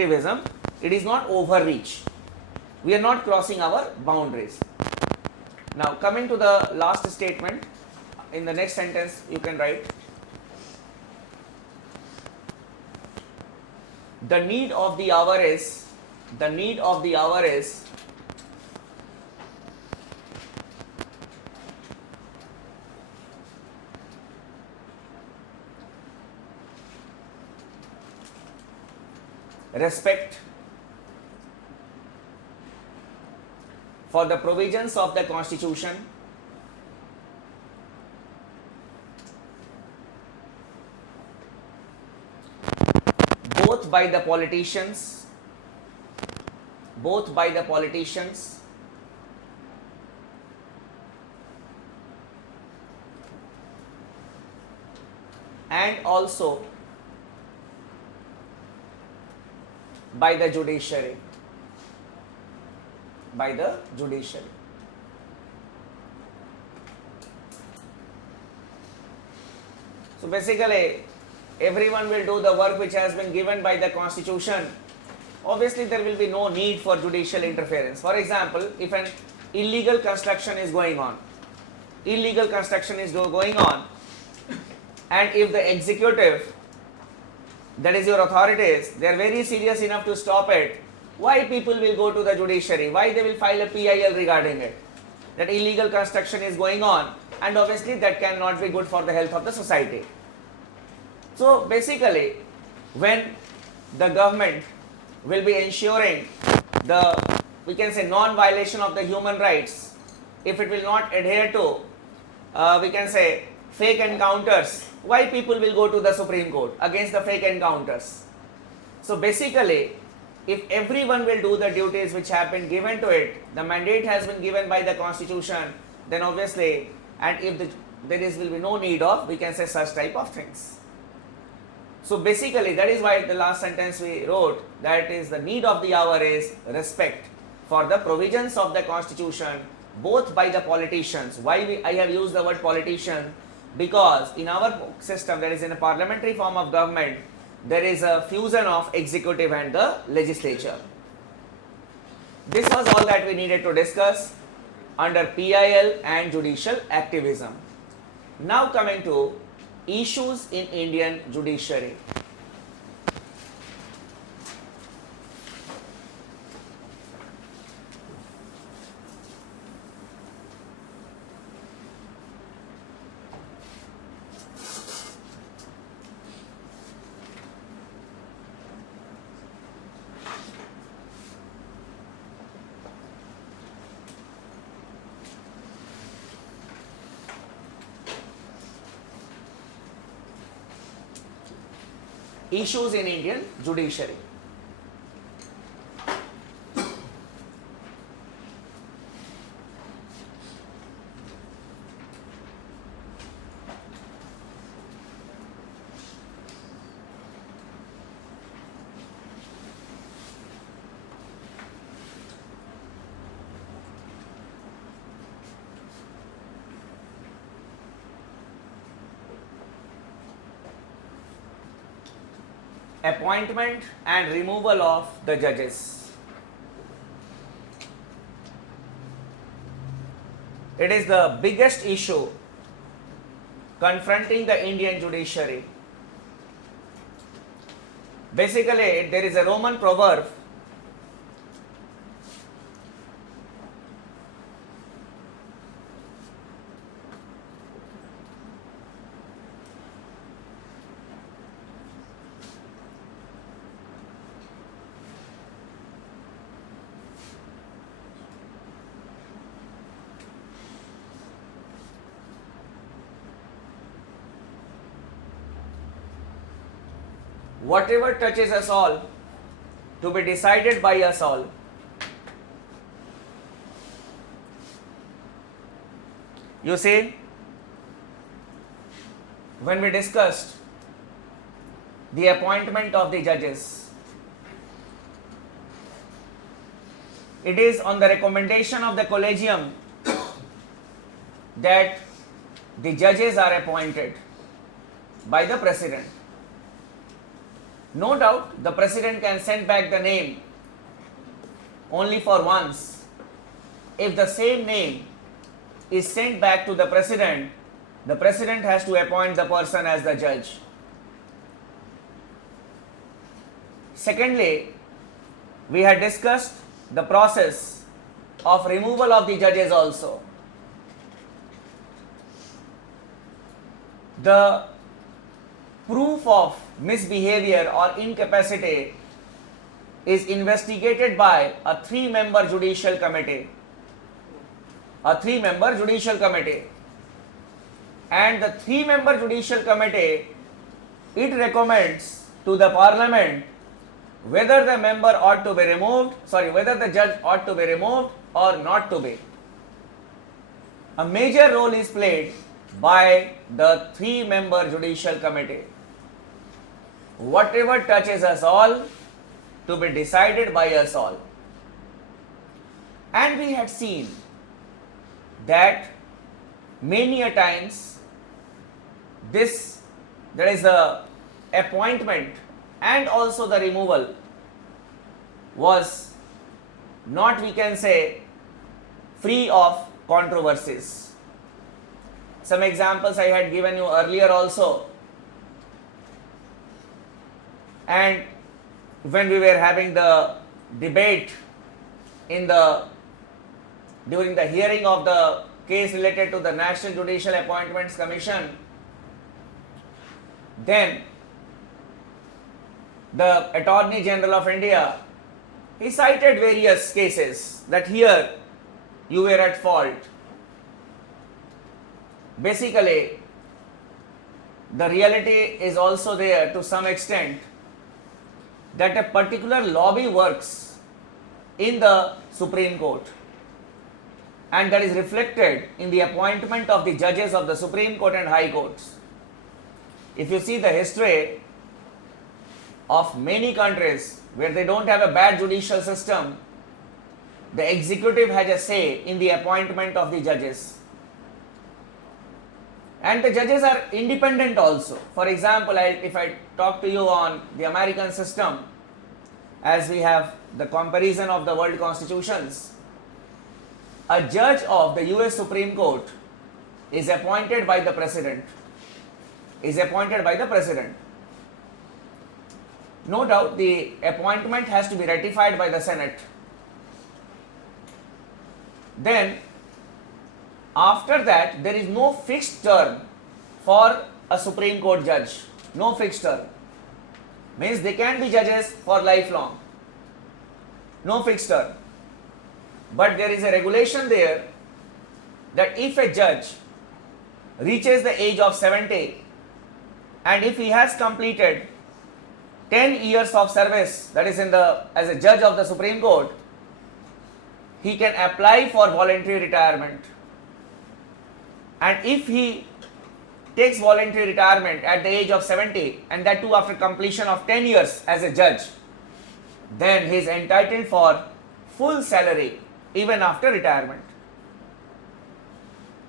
activism, it is not overreach. We are not crossing our boundaries. Now coming to the last statement, in the next sentence you can write, the need of the hour is respect for the provisions of the Constitution both by the politicians and also by the judiciary. So basically, everyone will do the work which has been given by the Constitution. Obviously, there will be no need for judicial interference. For example, if an illegal construction is going on, and if the executive, that is your authorities, they are very serious enough to stop it, why people will go to the judiciary? Why they will file a PIL regarding it? That illegal construction is going on, and obviously that cannot be good for the health of the society. So basically, when the government will be ensuring the, we can say, non-violation of the human rights, if it will not adhere to, we can say, fake encounters, why people will go to the Supreme Court against the fake encounters? So basically, if everyone will do the duties which have been given to it, the mandate has been given by the Constitution, then obviously, and if there will be no need of, we can say, such type of things. So basically, that is why the last sentence we wrote, that is the need of the hour is respect for the provisions of the Constitution both by the politicians. Why I have used the word politician? Because in our system, that is in a parliamentary form of government, there is a fusion of executive and the legislature. This was all that we needed to discuss under PIL and judicial activism. Now coming to issues in Indian judiciary. Issues in Indian judiciary. Appointment and removal of the judges. It is the biggest issue confronting the Indian judiciary. Basically, there is a Roman proverb whatever touches us all to be decided by us all. You see, when we discussed the appointment of the judges, it is on the recommendation of the collegium that the judges are appointed by the president. No doubt the president can send back the name only for once. If the same name is sent back to the president has to appoint the person as the judge. Secondly, we had discussed the process of removal of the judges also. The proof of misbehavior or incapacity is investigated by a 3-member judicial committee. A 3-member judicial committee. And the 3-member judicial committee, it recommends to the parliament whether the member ought to be removed, whether the judge ought to be removed or not to be. A major role is played by the 3-member judicial committee. Whatever touches us all, to be decided by us all. And we had seen that many a times there is the appointment and also the removal was not, we can say, free of controversies. Some examples I had given you earlier also. And when we were having the debate during the hearing of the case related to the National Judicial Appointments Commission, then the Attorney General of India, he cited various cases that here you were at fault. Basically, the reality is also there to some extent that a particular lobby works in the Supreme Court, and that is reflected in the appointment of the judges of the Supreme Court and High Courts. If you see the history of many countries where they don't have a bad judicial system, the executive has a say in the appointment of the judges. And the judges are independent also. For example, if I talk to you on the American system, as we have the comparison of the world constitutions, a judge of the US Supreme Court is appointed by the president. No doubt the appointment has to be ratified by the Senate. Then after that, there is no fixed term for a Supreme Court judge. No fixed term. Means they can be judges for lifelong. No fixed term. But there is a regulation there that if a judge reaches the age of 70 and if he has completed 10 years of service, that is as a judge of the Supreme Court, he can apply for voluntary retirement. And if he takes voluntary retirement at the age of 70, and that too after completion of 10 years as a judge, then he is entitled for full salary even after retirement.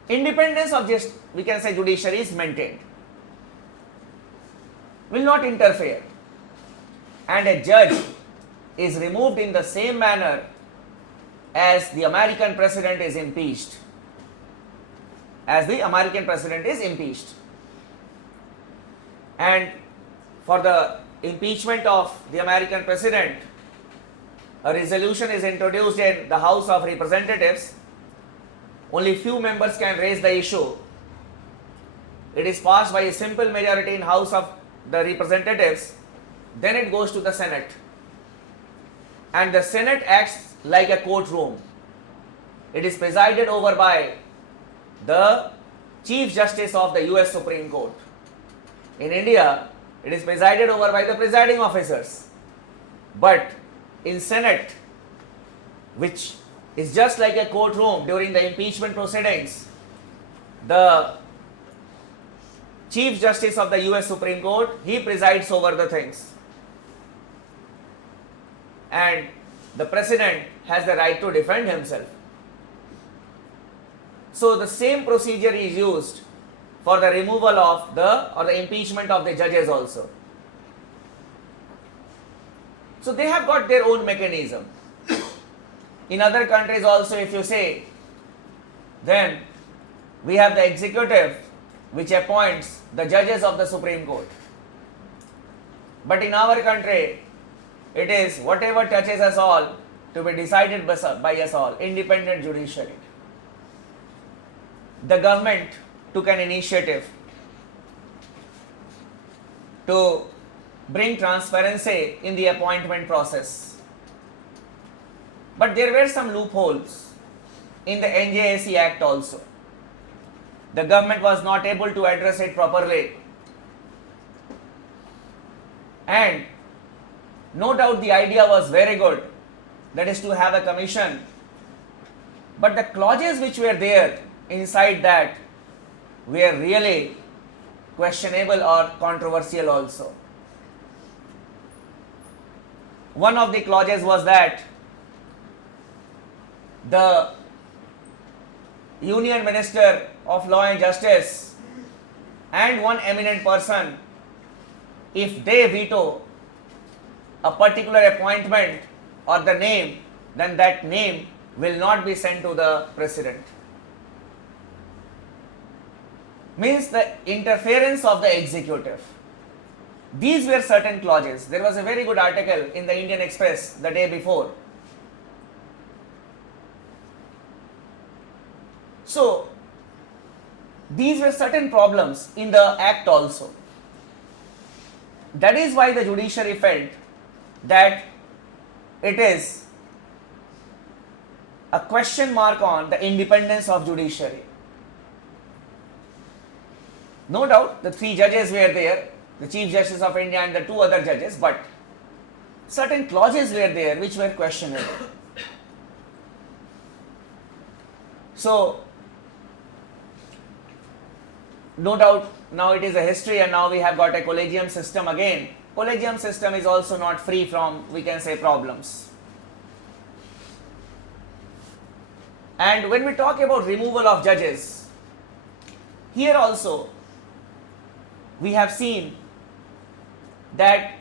Independence of just, we can say, judiciary is maintained. Will not interfere. And a judge is removed in the same manner as the American president is impeached. And for the impeachment of the American president, a resolution is introduced in the House of Representatives. Only few members can raise the issue. It is passed by a simple majority in House of the Representatives. Then it goes to the Senate. And the Senate acts like a courtroom. It is presided over by the Chief Justice of the US Supreme Court. In India, it is presided over by the presiding officers. But in Senate, which is just like a courtroom during the impeachment proceedings, the Chief Justice of the US Supreme Court, he presides over the things. And the President has the right to defend himself. So the same procedure is used for the removal of or the impeachment of the judges also. So they have got their own mechanism. In other countries also, if you say, then we have the executive which appoints the judges of the Supreme Court. But in our country, it is whatever touches us all to be decided by us all, independent judiciary. The government took an initiative to bring transparency in the appointment process. But there were some loopholes in the NJAC Act also. The government was not able to address it properly. And no doubt the idea was very good, that is to have a commission. But the clauses which were there inside that were really questionable or controversial also. One of the clauses was that the Union Minister of Law and Justice and one eminent person, if they veto a particular appointment or the name, then that name will not be sent to the President. Means the interference of the executive. These were certain clauses. There was a very good article in the Indian Express the day before. So, these were certain problems in the Act also. That is why the judiciary felt that it is a question mark on the independence of judiciary. No doubt the three judges were there, the Chief Justice of India and the two other judges, but certain clauses were there which were questionable. So, no doubt now it is a history and now we have got a collegium system again. Collegium system is also not free from, we can say, problems. And when we talk about removal of judges, here also we have seen that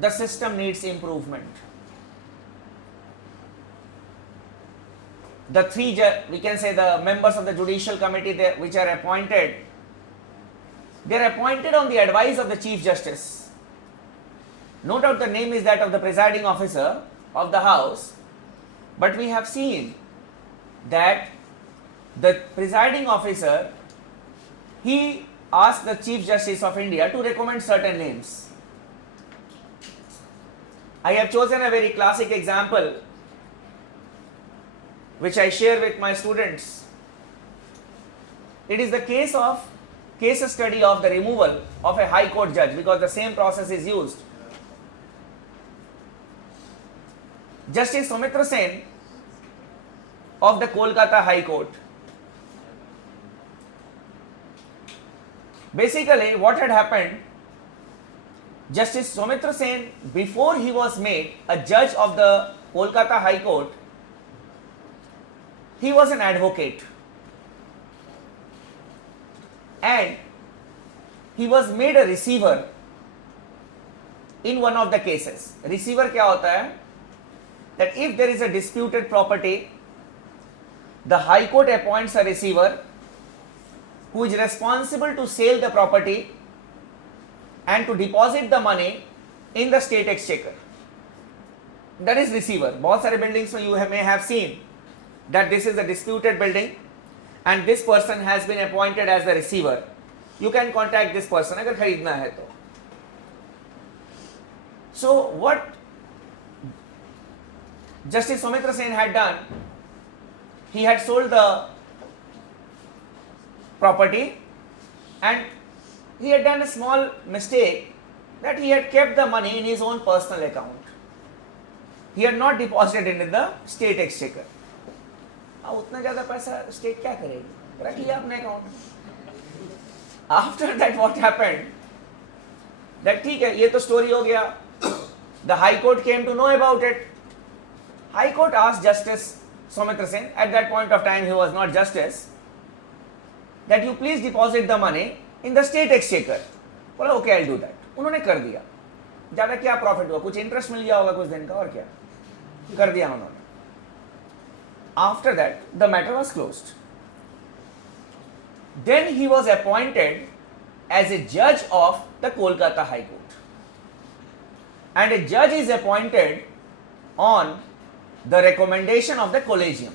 the system needs improvement. The three, we can say the members of the judicial committee which are appointed, they are appointed on the advice of the Chief Justice. No doubt the name is that of the presiding officer of the House, but we have seen that the presiding officer, he asked the Chief Justice of India to recommend certain names. I have chosen a very classic example which I share with my students. It is the case study of the removal of a High Court judge, because the same process is used. Justice Soumitra Sen of the Kolkata High Court. Basically, what had happened, Justice Soumitra Sen, before he was made a judge of the Kolkata High Court, he was an advocate. And he was made a receiver in one of the cases. Receiver क्या होता है? That if there is a disputed property, the High Court appoints a receiver who is responsible to sell the property and to deposit the money in the state exchequer. That is receiver. बहुत सारे buildings में you may have seen that this is a disputed building and this person has been appointed as the receiver. You can contact this person अगर खरीदना है तो. So what Justice Soumitra Sen had done, he had sold the property and he had done a small mistake, that he had kept the money in his own personal account. He had not deposited it in the state exchequer. उतना ज़्यादा पैसा state क्या करेगी, रख लिया अपने account. After that what happened, that ठीक है ये तो स्टोरी हो गया. The High Court came to know about it. High Court asked Justice Soumitra Sen, at that point of time he was not justice, that you please deposit the money in the state exchequer. बोला okay I'll do that. उन्होंने कर दिया. ज्यादा क्या profit हुआ, कुछ interest मिल गया होगा कुछ दिन का, और क्या कर दिया उन्होंने. After that, the matter was closed. Then he was appointed as a judge of the Kolkata High Court. And a judge is appointed on the recommendation of the collegium.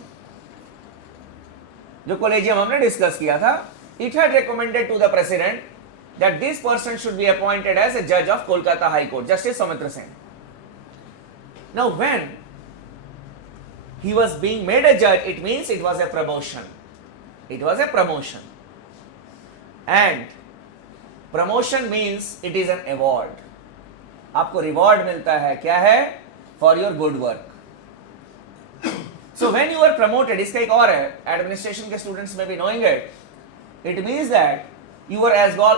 जो collegium हमने discuss किया था, it had recommended to the president that this person should be appointed as a judge of Kolkata High Court, Justice Soumitra Sen. Now when he was being made a judge, it means it was a promotion. It was a promotion. And promotion means it is an award. आपको reward मिलता है, क्या है? For your good work. So when you are promoted, इसका एक और है, administration के students may be knowing it. It means that you are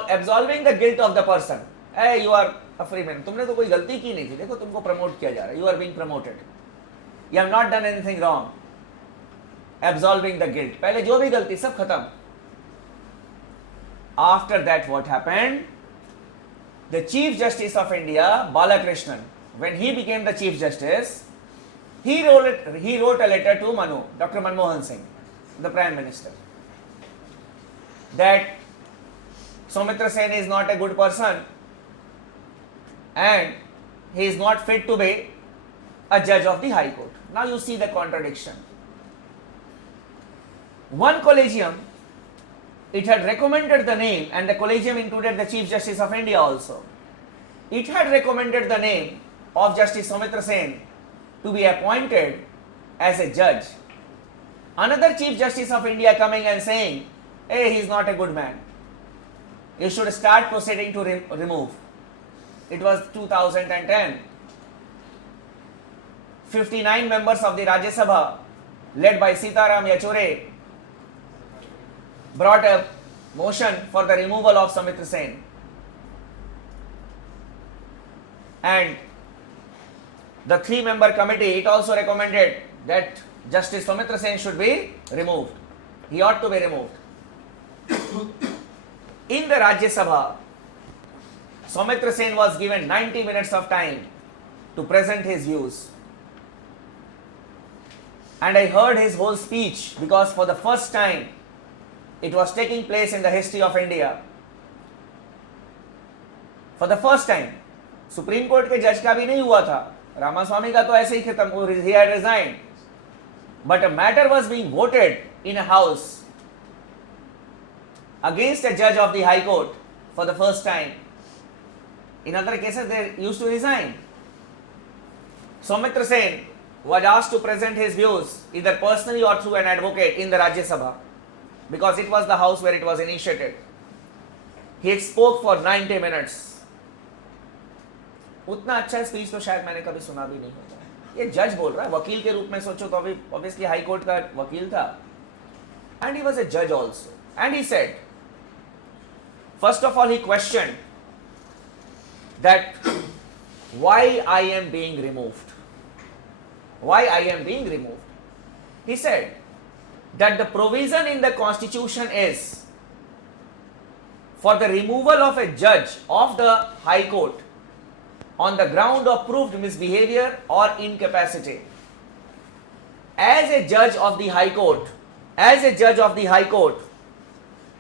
absolving the guilt of the person. Hey, you are a free man. तुमने तो कोई गलती की नहीं थी, देखो तुमको promote किया जा रहा है. You are being promoted. You have not done anything wrong. Absolving the guilt. पहले जो भी गलती सब खत्म. After that, what happened? The Chief Justice of India, Balakrishnan, when he became the Chief Justice, he wrote a letter to Dr. Manmohan Singh, the Prime Minister, that Soumitra Sen is not a good person and he is not fit to be a judge of the High Court. Now you see the contradiction. One collegium, it had recommended the name, and the collegium included the Chief Justice of India also. It had recommended the name of Justice Soumitra Sen to be appointed as a judge. Another Chief Justice of India coming and saying, hey, he is not a good man. You should start proceeding to remove. It was 2010. 59 members of the Rajya Sabha, led by Sitaram Yechury, brought a motion for the removal of Soumitra Sen. And the 3-member committee, it also recommended that Justice Soumitra Sen should be removed. He ought to be removed. In the Rajya Sabha, Soumitra Sen was given 90 minutes of time to present his views. And I heard his whole speech because for the first time it was taking place in the history of India. For the first time, Supreme Court के जज का भी नहीं हुआ था, रामास्वामी का तो ऐसे ही खत्म, he had resigned. But a matter was being voted in a house against a judge of the High Court for the first time. In other cases, they used to resign. Soumitra Sen was asked to present his views either personally or through an advocate in the Rajya Sabha because it was the house where it was initiated. He spoke for 90 minutes. उतना अच्छा speech तो शायद मैंने कभी सुना भी नहीं होता. ये जज बोल रहा है, वकील के रूप में सोचो तो अभी ऑब्वियसली हाई कोर्ट का वकील था. And he was a judge also. And he said, first of all, he questioned that why I am being removed. Why I am being removed. He said that the provision in the constitution is for the removal of a judge of the High Court on the ground of proved misbehavior or incapacity. As a judge of the High Court,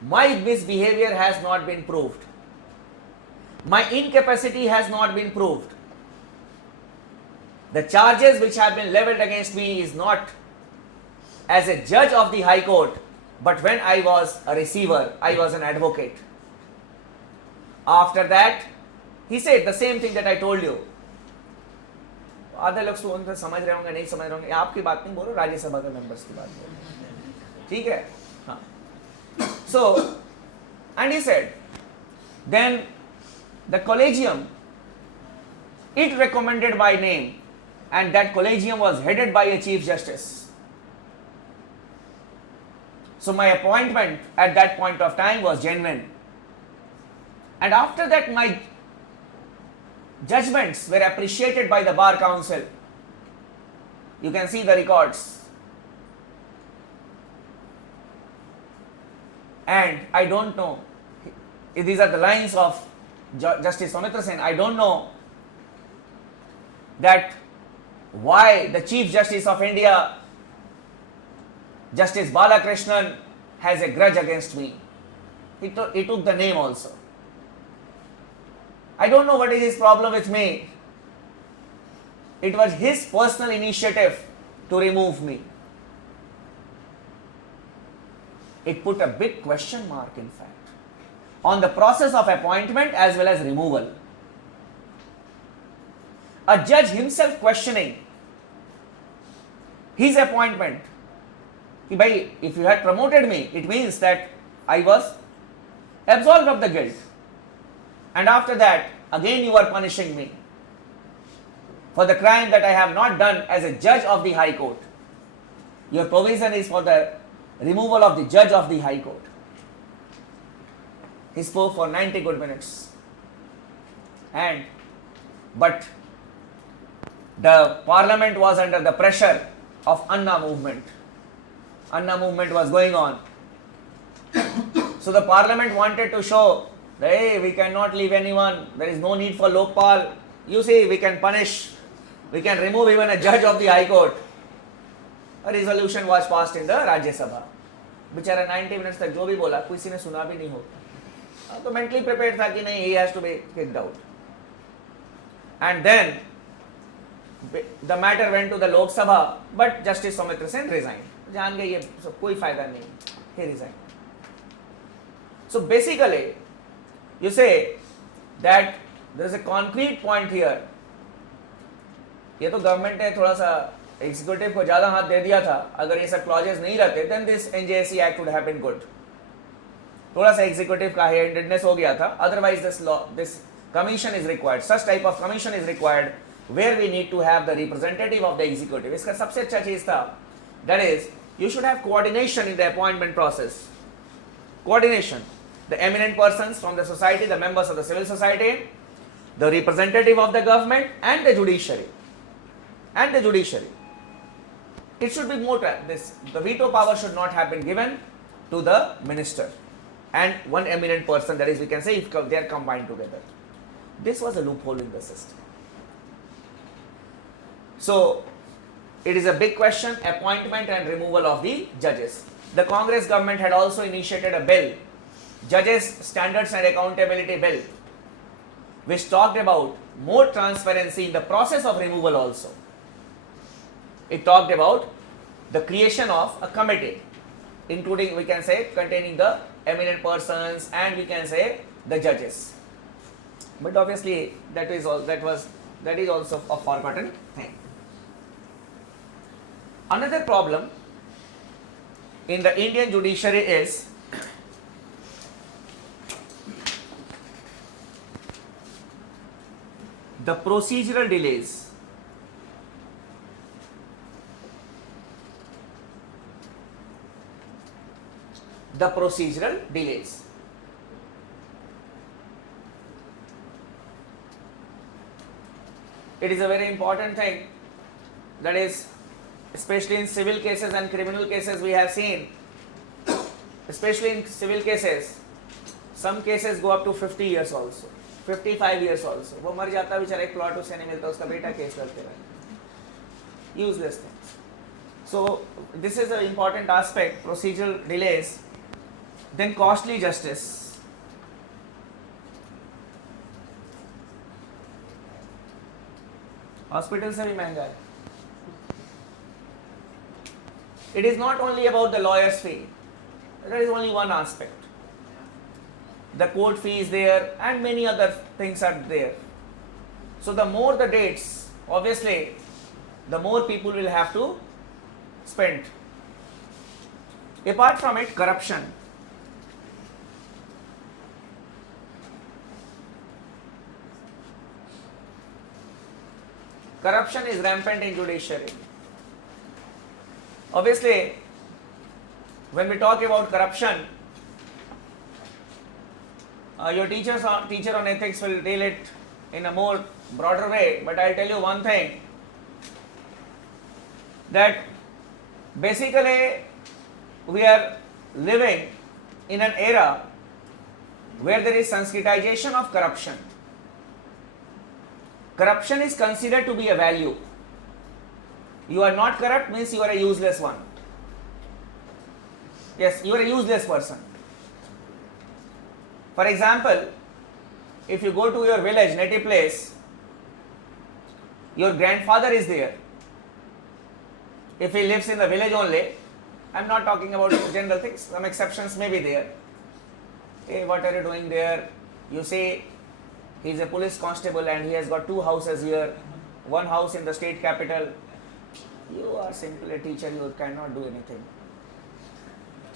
my misbehavior has not been proved. My incapacity has not been proved. The charges which have been leveled against me is not as a judge of the High Court, but when I was a receiver, I was an advocate. After that, he said the same thing that I told you. आधे लोग सुन समझ रहे होंगे, नहीं समझ रहे होंगे. आपकी बात नहीं बोल रहा, राज्यसभा के मेंबर्स की बात बोल रहा. ठीक है? हाँ. So, and he said, then the collegium, it recommended by name, and that collegium was headed by a chief justice. So my appointment at that point of time was genuine. And after that, my judgments were appreciated by the Bar Council. You can see the records. And I don't know, these are the lines of Justice Soumitra Sen. I don't know that why the Chief Justice of India, Justice Balakrishnan, has a grudge against me. He took the name also. I don't know what is his problem with me. It was his personal initiative to remove me. It put a big question mark, in fact, on the process of appointment as well as removal. A judge himself questioning his appointment. If you had promoted me, it means that I was absolved of the guilt. And after that, again you are punishing me for the crime that I have not done as a judge of the High Court. Your provision is for the removal of the judge of the High Court. He spoke for 90 good minutes. But the parliament was under the pressure of Anna movement. Anna movement was going on. So the parliament wanted to show that, hey, we cannot leave anyone. There is no need for Lokpal. You see, we can punish. We can remove even a judge of the High Court. A resolution was passed in the Rajya Sabha. बेचारा 90 minutes तक जो भी बोला किसी ने सुना भी नहीं होता. तो mentally prepared था कि नहीं, he has to be kicked out. And then the matter went to the Lok Sabha, but Justice Soumitra Sen resigned. जान गए ये सब कोई फायदा नहीं. He resigned. So basically, you say that there is a concrete point here. ये तो government ने थोड़ा सा एग्जीक्यूटिव को ज्यादा हाथ दे दिया था. अगर ये सब क्लॉजेस नहीं रहते, then this NJSC Act would have been good. थोड़ा सा एग्जीक्यूटिव का handedness हो गया था. Otherwise, this commission is required. Such type of commission is required where we need to have the representative of the executive. इसका सबसे अच्छा चीज था, that is, you should have coordination in the appointment process. Coordination. The eminent persons from the society, the members of the civil society, the representative of the government, and the judiciary. It should be more the veto power should not have been given to the minister and one eminent person, that is, we can say, if they are combined together. This was a loophole in the system. So it is a big question, appointment and removal of the judges. The Congress government had also initiated a bill, Judges Standards and Accountability Bill, which talked about more transparency in the process of removal also. It talked about the creation of a committee, including, we can say, containing the eminent persons and we can say the judges. But obviously that is also a forgotten thing. Another problem in the Indian judiciary is the procedural delays. The procedural delays. It is a very important thing, that is, especially in civil cases and criminal cases we have seen, especially in civil cases, some cases go up to 50 years also, 55 years also. वो मर जाता बेचारा, एक plot उसे नहीं मिलता, उसका बेटा केस करते रहे. Useless things. So this is an important aspect, procedural delays. Then costly justice. Hospital से भी महंगा है. It is not only about the lawyer's fee. There is only one aspect. The court fee is there and many other things are there. So the more the dates, obviously, the more people will have to spend. Apart from it, corruption. Corruption is rampant in judiciary. Obviously, when we talk about corruption, your teacher on ethics will deal it in a more broader way, but I'll tell you one thing, that basically we are living in an era where there is Sanskritization of corruption. Corruption is considered to be a value. You are not corrupt means you are a useless one. Yes, you are a useless person. For example, if you go to your village, native place, your grandfather is there. If he lives in the village only, I am not talking about general things, some exceptions may be there. Hey, what are you doing there? You say he is a police constable and he has got 2 houses here, 1 house in the state capital. You are simply a teacher, you cannot do anything.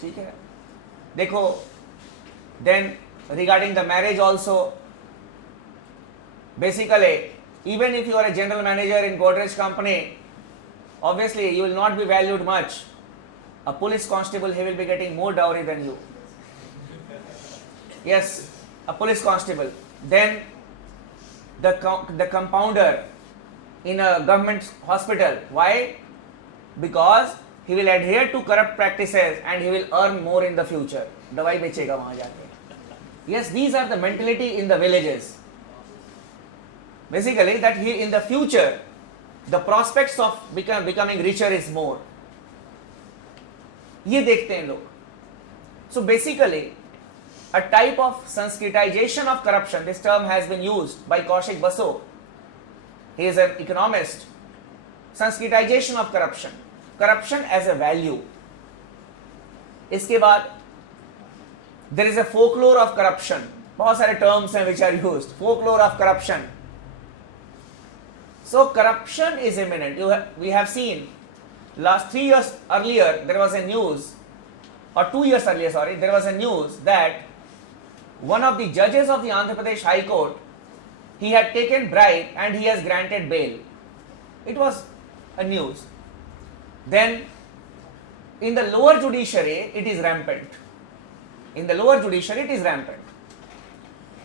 ठीक है? देखो, then regarding the marriage also, basically, even if you are a general manager in Godrej company, obviously you will not be valued much. A police constable, he will be getting more dowry than you. Yes, a police constable. Then the compounder in a government hospital. Why? Because he will adhere to corrupt practices and he will earn more in the future. दवाई बेचेगा वहाँ जाके. Yes, these are the mentality in the villages. Basically, that he in the future, the prospects of becoming richer is more. ये देखते हैं लोग. So basically, a type of Sanskritization of corruption, this term has been used by Kaushik Basu. He is an economist. Sanskritization of corruption. Corruption as a value. इसके बाद there is a folklore of corruption. बहुत सारे terms हैं which are used. Folklore of corruption. So corruption is imminent. We have seen last 3 years earlier there was a news, or 2 years earlier, sorry, there was a news that one of the judges of the Andhra Pradesh High Court, he had taken bribe and he has granted bail. It was a news. Then in the lower judiciary it is rampant. In the lower judiciary it is rampant.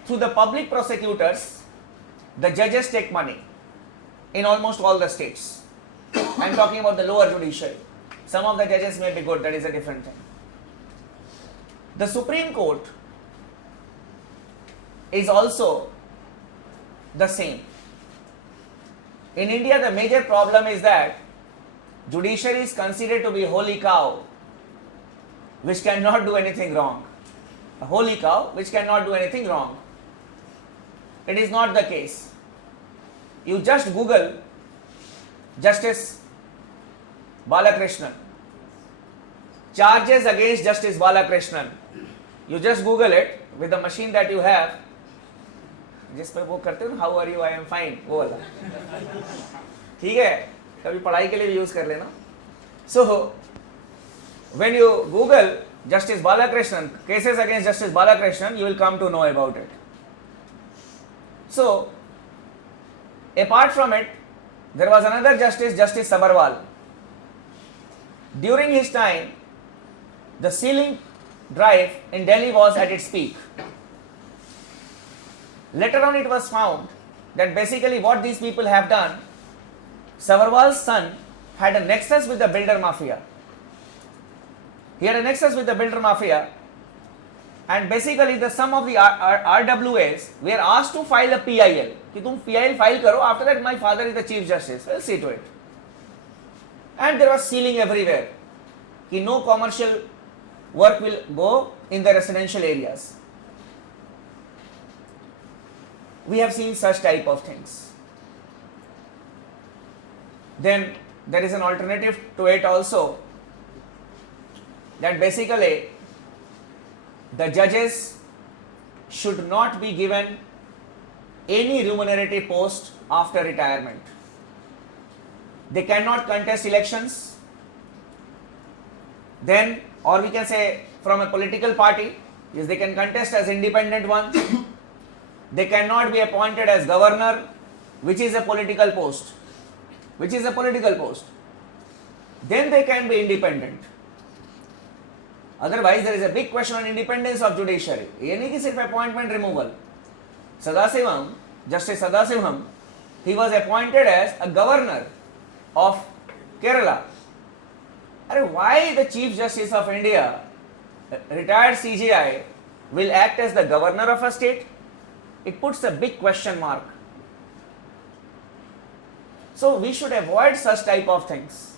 Through the public prosecutors, the judges take money in almost all the states. I am talking about the lower judiciary. Some of the judges may be good, that is a different thing. The Supreme Court is also the same. In India, the major problem is that judiciary is considered to be a holy cow which cannot do anything wrong. A holy cow which cannot do anything wrong. It is not the case. You just Google Justice Balakrishnan, charges against Justice Balakrishnan. You just Google it with the machine that you have. जिस पे वो करते हो ना, how are you, I am fine, वो वाला. ठीक है, कभी पढ़ाई के लिए भी यूज कर लेना. So when you Google Justice Balakrishnan, cases against Justice Balakrishnan, you will come to know about it. So apart from it, there was another justice, Justice Sabarwal. During his time, the ceiling drive in Delhi was at its peak. Later on it was found that basically what these people have done, Sabarwal's son had a nexus with the builder mafia. He had a nexus with the builder mafia, and basically the some of the RWAs were asked to file a PIL. कि तुम PIL file करो. After that, my father is the chief justice. We'll see to it. And there was ceiling everywhere. कि no commercial work will go in the residential areas. We have seen such type of things. Then there is an alternative to it also, that basically the judges should not be given any remunerative post after retirement. They cannot contest elections. Then, or we can say from a political party, yes, they can contest as independent ones. They cannot be appointed as governor, which is a political post. Which is a political post. Then they can be independent. Otherwise, there is a big question on independence of judiciary. ये नहीं कि सिर्फ appointment removal. Sadasivam, Justice Sadasivam, he was appointed as a governor of Kerala. Why the Chief Justice of India, retired CJI, will act as the governor of a state? It puts a big question mark. So we should avoid such type of things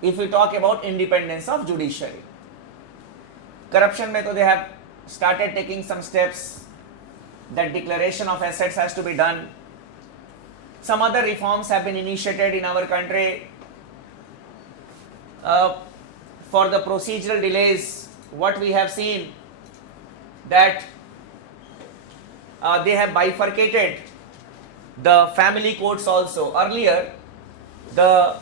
if we talk about independence of judiciary. Corruption mein to they have started taking some steps, that declaration of assets has to be done. Some other reforms have been initiated in our country. For the procedural delays, what we have seen that they have bifurcated the family courts also. Earlier, the